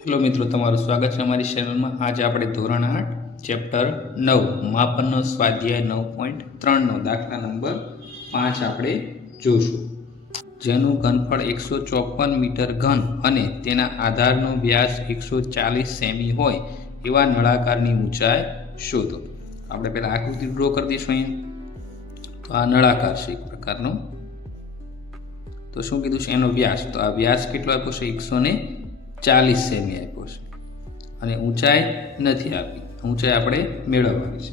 Hello મિત્રો, તમારું સ્વાગત છે અમારી ચેનલમાં. આજે આપણે ધોરણ 8 ચેપ્ટર 9 માપનનો સ્વાધ્યાય 9.3નો દાખલા નંબર 5 આપણે જોશું, જેનું ઘનફળ 154 મીટર ઘન અને તેના આધારનો વ્યાસ 140 સેમી હોય એવા નળાકારની ઊંચાઈ શોધો. આપણે પહેલાં આકૃતિ ડ્રો કરી દઈશું. અહીંયા તો આ નળાકાર છે એક પ્રકારનો. તો શું કીધું છે? એનો વ્યાસ. તો આ વ્યાસ કેટલો આપ્યો છે? 140 સેમી આપ્યો છે અને ઊંચાઈ નથી આપી. ઊંચાઈ આપણે મેળવવાની છે.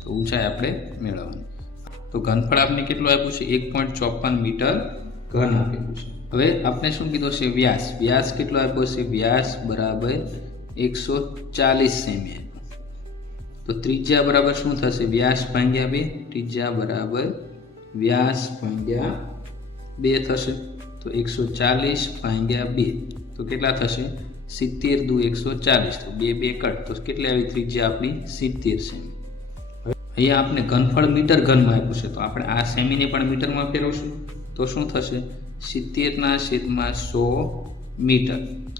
તો ઊંચાઈ આપણે મેળવવાની. તો ઘનફળ આપણે કેટલું આપ્યું છે? 1.54 મીટર ઘન આપેલું છે. હવે આપણે શું કીધું છે? વ્યાસ. વ્યાસ કેટલો આપ્યો છે? વ્યાસ બરાબર 140 સેમી આપ્યો. તો ત્રિજ્યા બરાબર શું થશે? વ્યાસ ભાગ્યા 2. ત્રિજ્યા બરાબર વ્યાસ ભાગ્યા 2 થશે. તો 140 ભાગ્યા 2 તો કેટલા થશે? 70 દુ 140. તો 2 2 કટ. તો કેટલી આવી ત્રિજ્યા આપણી? 70 સેમી. અહીંયા આપણે ઘનફળ મીટર ઘનમાં આપ્યું છે, તો આપણે આ સેમીને પણ મીટરમાં ફેરવશું. તો શું થશે? 70/100 મીટર.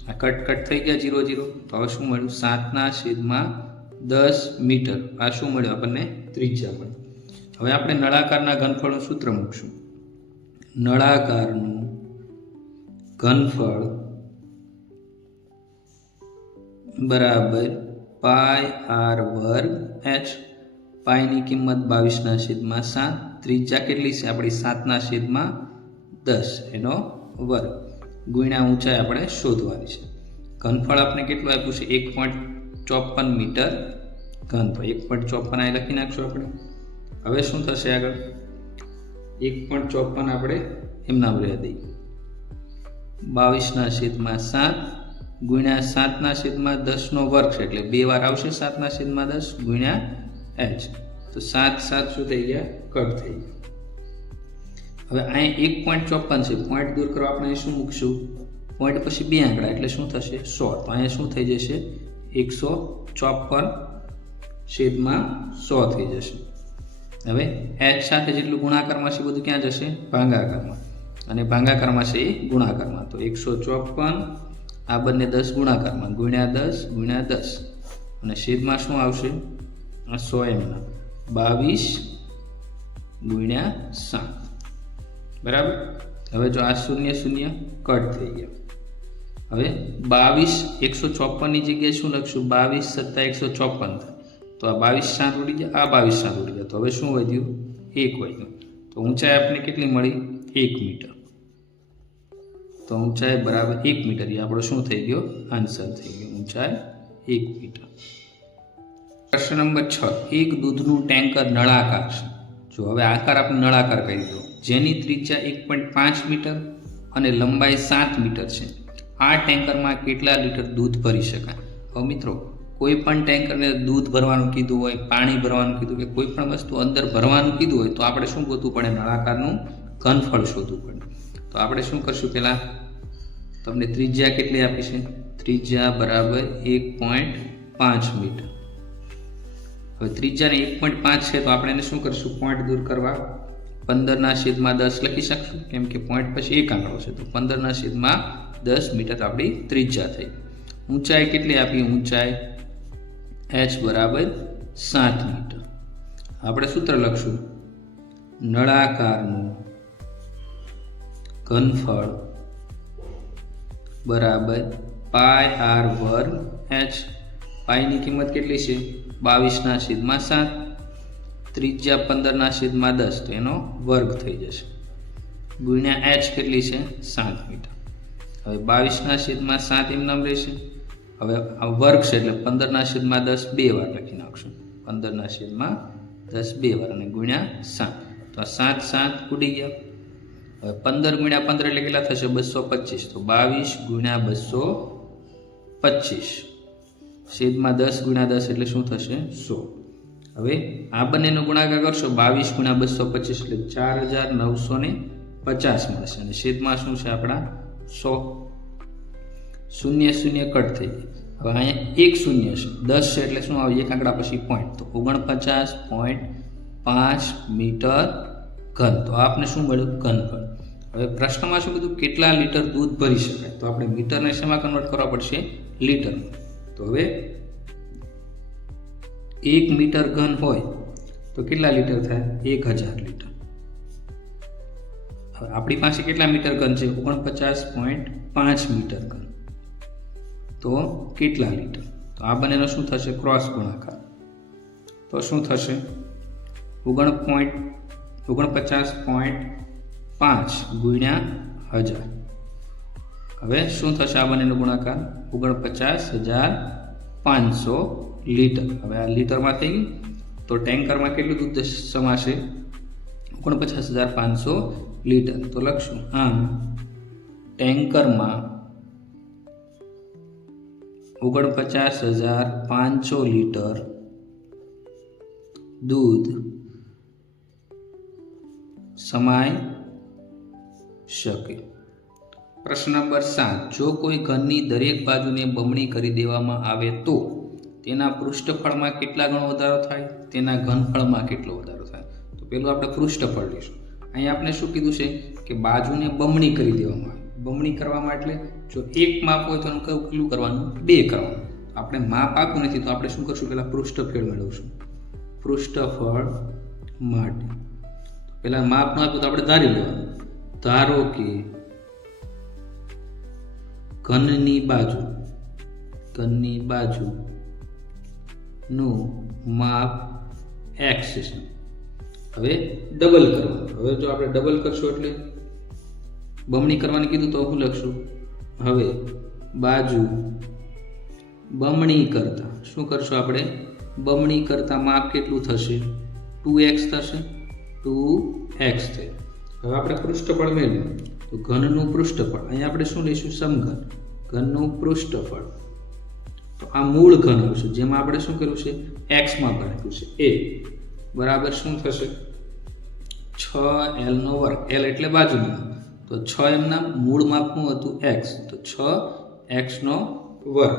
આ કટ કટ થઈ ગયા 0 0. તો હવે શું મળ્યું? 7/10 મીટર. આ શું મળ્યું આપણને? ત્રિજ્યા મળી. હવે આપણે નળાકારના ઘનફળનું સૂત્ર મૂકશું. નળાકારનું ઘનફળ બરાબર પાય r વર્ગ h. પાયની કિંમત 22/7. ત્રિજ્યા કેટલી છે આપણી? 7/10 એનો વર્ગ ગુણ્યા ઊંચાઈ આપણે શોધવાની છે. ઘનફળ આપણે કેટલું આપ્યું છે? 1.54 મીટર ઘન. તો 1.54 અહીં લખી નાખશું આપણે. હવે શું થશે આગળ? 1.54 આપણે એમના રહેવા દઈએ. 22/7 ગુણ્યા 7/10 નો વર્ગ છે, એટલે 2 વાર આવશે 7/10 ગુણ્યા h. તો 7 7 શું થઈ ગયા? કટ થઈ ગયા. હવે અહીં 1.54 છે. પોઈન્ટ દૂર કરવા આપણે શું મૂકશું? પોઈન્ટ પછી 2 આંકડા એટલે શું થશે? 100. તો અહીંયા શું થઈ જશે? 154/100 થઈ જશે. હવે h સાથે જેટલું ગુણાકારમાં છે બધું ક્યાં જશે? ભાગાકારમાં. અને ભાગાકારમાં છે એ ગુણાકારમાં. તો 154 આ બંને 10 ગુણાકારમાં ગુણ્યા 10 ગુણ્યા 10 અને છેદમાં શું આવશે? 100 એમના 22 ગુણ્યા 7. બરાબર. હવે જો આ 0 0 કટ થઈ ગયા. હવે 22 154 ની જગ્યાએ શું લખશું? 22 + 154 થાય. તો આ 22 7 ઉડી ગયા, આ 22 7 ઉડી ગયા. તો હવે શું વધ્યું? 1 વધ્યું. તો ઊંચાઈ આપણે કેટલી મળી? 1 મીટર. તો ઊંચાઈ બરાબર 1 મીટર. એ આપણો શું થઈ ગયો? આન્સર થઈ ગયો. ઊંચાઈ 1 મીટર. પ્રશ્ન નંબર 6. એક દૂધનું ટેન્કર નળાકાર છે. જો હવે આકાર આપણે નળાકાર કરી દો, જેની ત્રિજ્યા 1.5 મીટર અને લંબાઈ 7 મીટર છે. આ ટેન્કરમાં કેટલા લીટર દૂધ ભરી શકાય? હવે મિત્રો, કોઈ પણ ટેન્કરને દૂધ ભરવાનું કીધું હોય, પાણી ભરવાનું કીધું, કે કોઈ પણ વસ્તુ અંદર ભરવાનું કીધું હોય, તો આપણે શું ગોતવું પડે? નળાકારનું ઘનફળ શોધવું પડે. તો આપણે શું કરશું? પહેલાં તમને ત્રિજ્યા કેટલી આપી છે? ત્રિજ્યા બરાબર 1.5 મીટર. હવે ત્રિજ્યાને 1.5 છે, તો આપણે એને શું કરશું? પોઈન્ટ દૂર કરવા 15/10 લખી શકશું, કેમ કે પોઈન્ટ પછી એક આંકડો છે. તો 15/10 મીટર આપણી ત્રિજ્યા થઈ. ઊંચાઈ કેટલી આપી? ઊંચાઈ h બરાબર 7 મીટર. આપણે સૂત્ર લખશું. નળાકારનું ઘનફળ બરાબર પાય r વર્ગ h. પાયની કિંમત કેટલી છે? 22/7. ત્રિજ્યા 15/10 તો એનો વર્ગ થઈ જશે ગુણ્યા h કેટલી છે? 7 મીટર. હવે 22/7 એમ નામ રહેશે. હવે આ વર્ગ છે એટલે 15/10 2 વાર લખી નાખશું. 15/10 2 વાર અને ગુણ્યા 7. તો આ 7 7 ઉડી ગયા. હવે 15 ગુણ્યા 15 એટલે કેટલા થશે? 225. તો 22 ગુણ્યા 225 છેદમાં 10 ગુણ્યા 10 એટલે શું થશે? 100. હવે આ બંનેનો ગુણાકાર કરશો. 22 ગુણ્યા 225 એટલે 4950 મળશે અને છેદમાં શું છે આપણા? 100. 0 0 કટ થઈ ગયા. હવે અહીંયા એક શૂન્ય છે, 10 છે એટલે શું આવે? એક આંકડા પછી પોઈન્ટ. તો 49.5 મીટર ઘન. તો આપને શું મળ્યું? ઘનફળ. હવે પ્રશ્નમાં શું કીધું, કેટલા લીટર દૂધ ભરી શકાય? તો આપણે મીટરને શેમાં કન્વર્ટ કરવા પડશે? લીટરમાં. તો હવે 1 મીટર ઘન હોય તો કેટલા લીટર થાય? 1000 લીટર. હવે આપણી પાસે કેટલા મીટર ઘન છે? 49.5 મીટર ઘન. તો કેટલા લીટર? તો આ બંનેનો શું થશે? ક્રોસ ગુણાકાર. તો શું થશે? 49.5 ગુણ્યા 1000. હવે શું થશે આ બંનેનો ગુણાકાર? 49,500 લીટર. હવે આ લીટરમાં થઈ ગયું. તો ટેન્કરમાં કેટલું દૂધ સમાશે? 49,500 લીટર. તો લખશું આમ ટેન્કરમાં 49,500 લીટર દૂધ સમાઈ શકે. પ્રશ્ન નંબર 7. જો કોઈ ઘનની દરેક બાજુને બમણી કરી દેવામાં આવે તો તેના પૃષ્ઠફળમાં કેટલા ગણો વધારો થાય? તેના ઘનફળમાં કેટલો વધારો થાય? તો પેલું આપણે પૃષ્ઠફળ લઈશું. અહીં આપણે શું કીધું છે કે બાજુને બમણી કરી દેવામાં આવે. બમણી કરવામાં એટલે જો 1 માપ હોય તો એનું કેટલું કરવાનું? 2 કરવાનું. આપણે માપ આપ્યું નથી તો આપણે શું કરશું? પહેલાં પૃષ્ઠફળ મેળવશું. પૃષ્ઠફળ માટે પહેલાં માપ ન આપ્યું તો આપણે ધારી લેવાનું. ધારો કે ઘનની બાજુનું માપ x છે. હવે ડબલ કરવાનું. હવે જો આપણે ડબલ કરશું એટલે બમણી કરવાની કીધું તો શું લખશું? હવે બાજુ બમણી કરતા શું કરશું આપણે? બમણી કરતા માપ કેટલું થશે? 2x થશે. 2x થાય. હવે આપણે પૃષ્ઠફળ મેળવ્યું તો ઘનનું પૃષ્ઠફળ અહીંયા આપણે શું લઈશું? સમઘન. ઘનનું પૃષ્ઠફળ તો આ મૂળ ઘન આવશે જેમાં આપણે શું કર્યું છે? x માં ગણાવ્યું છે. એ બરાબર શું થશે? 6l નો વર્ગ. l એટલે બાજુનું માપ. તો 6m ના મૂળ માપનું હતું x. તો 6x નો વર્ગ.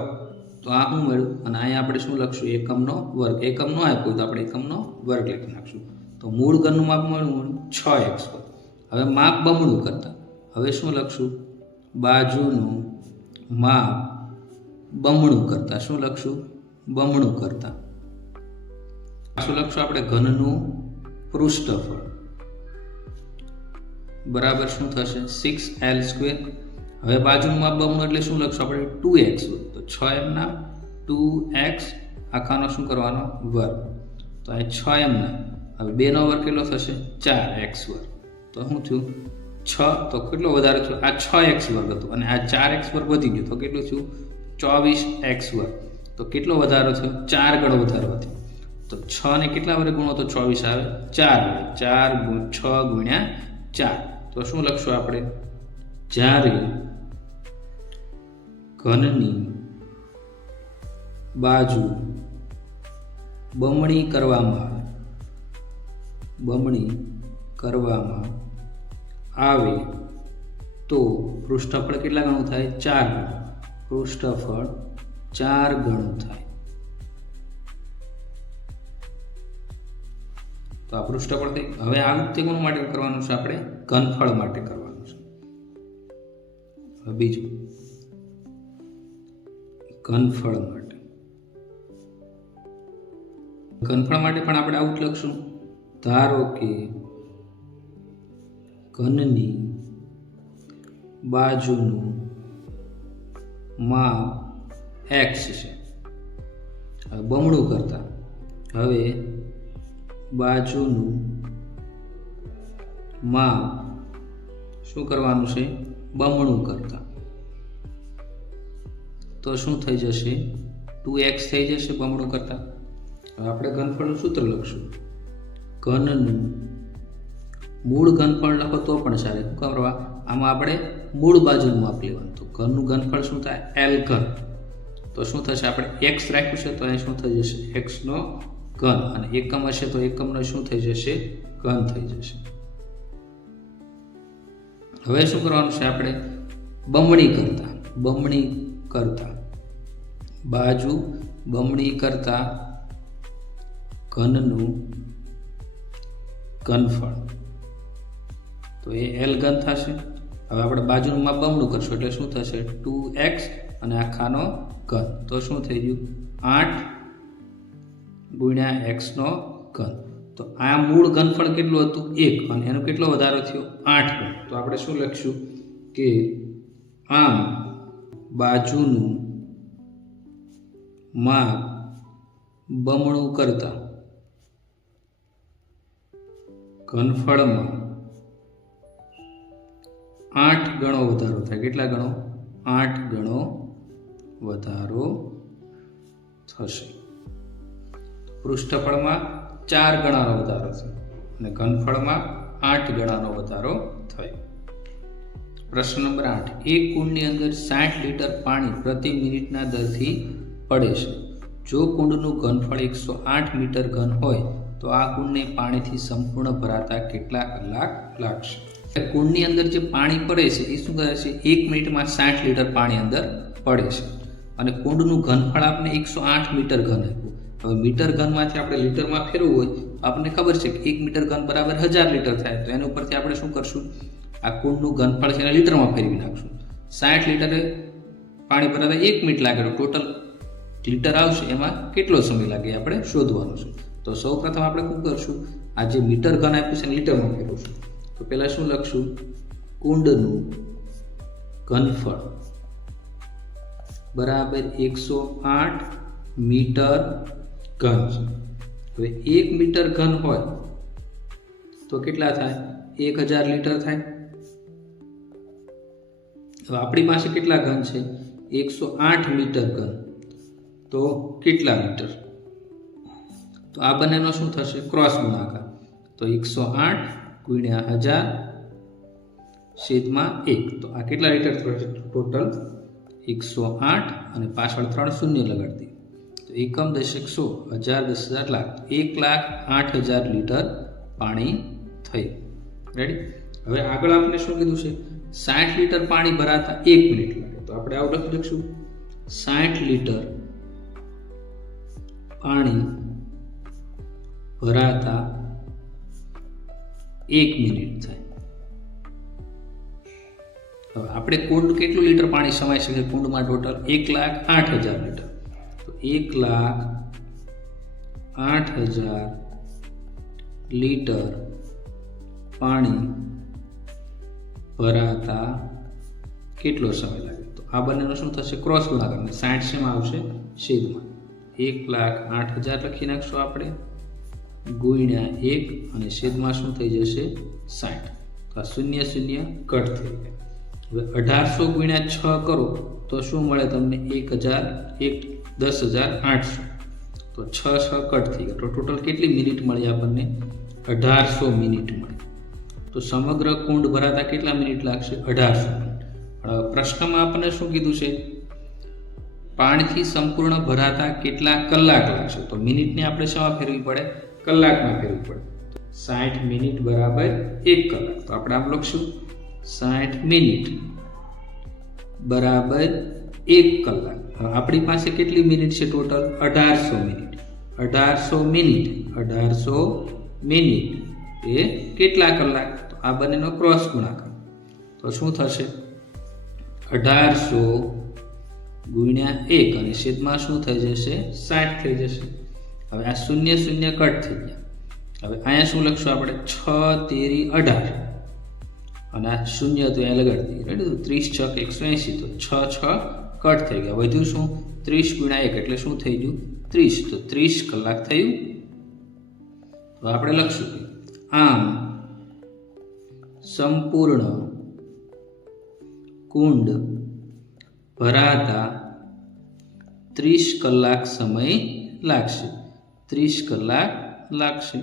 તો આ શું મળ્યું? અને અહીંયા આપણે શું લખશું? એકમનો વર્ગ. એકમ નો આપ્યું તો આપણે એકમનો વર્ગ લખી નાખશું. તો મૂળ ઘનનું માપ મળ્યું 6x. હવે માપ બમણું કરતા હવે શું લખશું? બાજુનું માપ બમણું કરતા શું લખશું? બમણું કરતા શું લખશું આપણે? ઘનનું પૃષ્ઠફળ બરાબર શું થશે? 6l². હવે બાજુનું માપ બમણું એટલે શું લખશું આપણે? 2x. તો 6m ના 2x આખાનો શું કરવાનો? વર્ગ. તો આ 6m ના હવે 2 નો વર્ગ કેટલો થશે? 4x². તો શું થયું? 6 તો કેટલો વધારે થયો? આ 6x² હતો અને આ 4x² વધી ગયો તો કેટલું થયું? 24x². તો કેટલો વધારો થયો? 4 ગણો વધારો થયો. તો 6 ને કેટલા વડે ગુણો તો 24 આવે? 4 વડે. 6 ગુણ્યા 4. તો શું લખશું આપણે? જ્યારે ઘનની બાજુ બમણી કરવામાં આવે તો પૃષ્ઠફળ કેટલા ગણું થાય? 4 ગણું. પૃષ્ઠફળ 4 ગણું થાય. તો આ પૃષ્ઠફળ થઈ. હવે આ વખતે કોના માટે કરવાનું છે? આપણે ઘનફળ માટે કરવાનું છે. હવે બીજું ઘનફળ માટે. ઘનફળ માટે પણ આપણે આવું લખશું. ધારો કે ઘનની બાજુનું માપ x છે. હવે બમણું કરતા હવે બાજુનું માપ શું કરવાનું છે? બમણું કરતા. તો શું થઈ જશે? 2x થઈ જશે બમણું કરતા. હવે આપણે ઘનફળનું સૂત્ર લખશું. ઘનનું મૂળ ઘનફળ લખો તો પણ ચાલે. શું કરવા? આમાં આપણે મૂળ બાજુનું માપ લેવાનું. તો ઘનનું ઘનફળ શું થાય? l ઘન. તો શું થશે? આપણે x રાખ્યું છે તો અહીં શું થઈ જશે? x નો ઘન. અને એકમ હશે તો એકમનો શું થઈ જશે? ઘન થઈ જશે. હવે શું કરવાનું છે આપણે? બમણી કરતા બાજુ બમણી કરતા ઘનનું ઘનફળ તો એ એલ ઘન થશે. હવે આપણે બાજુનું માપ બમણું કરશું એટલે શું થશે 2x અને આખાનો ઘન. તો શું થઈ ગયું 8 ગુણ્યા x નો ઘન. તો આ મૂળ ઘનફળ કેટલું હતું 1 અને એનો કેટલો વધારો થયો 8 ગણો. તો આપણે શું લખશું કે આમ બાજુનું માપ બમણું કરતા ઘનફળમાં 8 ગણો વધારો થાય. કેટલા ગણો 8 ગણો વધારો થશે. પૃષ્ઠફળમાં 4 ગણાનો વધારો થયો અને ઘનફળમાં 8 ગણાનો વધારો થયો. પ્રશ્ન નંબર 8. એક કુંડની અંદર 60 લીટર પાણી પ્રતિ મિનિટના દરથી પડે છે. જો કુંડનું ઘનફળ 108 મીટર ઘન હોય તો આ કુંડને પાણીથી સંપૂર્ણ ભરાતા કેટલા કલાક લાગશે? કુંડની અંદર જે પાણી પડે છે એ શું કરે છે 1 મિનિટમાં 60 લીટર પાણી અંદર પડે છે અને કુંડનું ઘનફળ આપણે 108 મીટર ઘન આપ્યું. હવે મીટર ઘનમાંથી આપણે લીટરમાં ફેરવવું હોય તો આપણને ખબર છે કે 1 મીટર ઘન બરાબર 1000 લીટર થાય. તો એના ઉપરથી આપણે શું કરશું આ કુંડનું ઘનફળ છે એને લીટરમાં ફેરવી નાખશું. 60 લીટરે પાણી ભરાતા 1 મિનિટ લાગે તો ટોટલ લીટર આવશે એમાં કેટલો સમય લાગે આપણે શોધવાનું છે. તો સૌપ્રથમ આપણે શું કરશું આ જે મીટર ઘન આપ્યું છે એને લીટરમાં ફેરવશું. તો પહેલાં શું લખશું કુંડનું ઘનફળ બરાબર 108 મીટર ઘન છે. હવે 1 મીટર ઘન હોય તો કેટલા થાય 1000 લીટર થાય. હવે આપણી પાસે કેટલા ઘન છે 108 મીટર ઘન તો કેટલા લીટર? તો આ બંનેનો શું થશે ક્રોસ ગુણાકાર. તો 108 ગુણ્યા 1000 છેદમાં 1. તો આ કેટલા લીટર થશે ટોટલ 108 અને પાછળ 3 શૂન્ય લગાડી દઈએ તો એકમ દશક 100 1000 10,000 લાખ 1,08,000 લીટર પાણી થયું. રેડી. હવે આગળ આપણે શું કીધું છે 60 લીટર પાણી ભરાતા 1 મિનિટ લાગે. તો આપણે આવું લખી દઈશું 60 લીટર પાણી ભરાતા 1 મિનિટ થાય. હવે આપણે કુંડ કેટલું લીટર પાણી સમાઈ શકે કુંડમાં ટોટલ 1,08,000 લીટર. તો 1,08,000 લીટર પાણી ભરાતા કેટલો સમય લાગે? તો આ બંનેનો શું થશે ક્રોસ ગુણાકાર. 60 શેમાં આવશે છેદમાં 1,08,000 લખી નાખશું આપણે ગુણ્યા 1 અને છેદમાં શું થઈ જશે 60. તો આ 0 0 કટ થઈ ગયા. હવે 1800 ગુણ્યા 6 કરો તો શું મળે તમને 10,800. તો 6 6 કટ થઈ ગયા. તો ટોટલ કેટલી મિનિટ મળી આપણને 1800 મિનિટ મળી. તો સમગ્ર કુંડ ભરાતા કેટલા મિનિટ લાગશે 1800 મિનિટ. પ્રશ્નમાં આપણને શું કીધું છે પાણીથી સંપૂર્ણ ભરાતા કેટલા કલાક લાગશે? તો મિનિટને આપણે શેમાં ફેરવી પડે કલાકમાં ફેરવી પડે. 60 મિનિટ બરાબર 1 કલાક. તો આપણે આમ લખશું 60 મિનિટ બરાબર 1 કલાક. આપણી પાસે કેટલી મિનિટ છે ટોટલ 1800 મિનિટ. 1800 મિનિટ એ કેટલા કલાક? તો આ બંનેનો ક્રોસ ગુણાકાર. તો શું થશે 1800 ગુણ્યા 1 અને છેદમાં શું થઈ જશે 60 થઈ જશે. હવે આ 0 0 કટ થઈ ગયા. હવે અહીંયા શું લખશું આપણે 6 તેરી 18 અને આ 0 તો અહીંયા લગાડી દઈએ. રેડી. 30 6 180 તો 6 6 કટ થઈ ગયા. વધ્યું શું 30 ગુણ્યા 1 એટલે શું થઈ ગયું 30. તો 30 કલાક થયું. તો આપણે લખશું કે આમ સંપૂર્ણ કુંડ ભરાતા 30 કલાક સમય લાગશે. 30 કલાક લાગશે.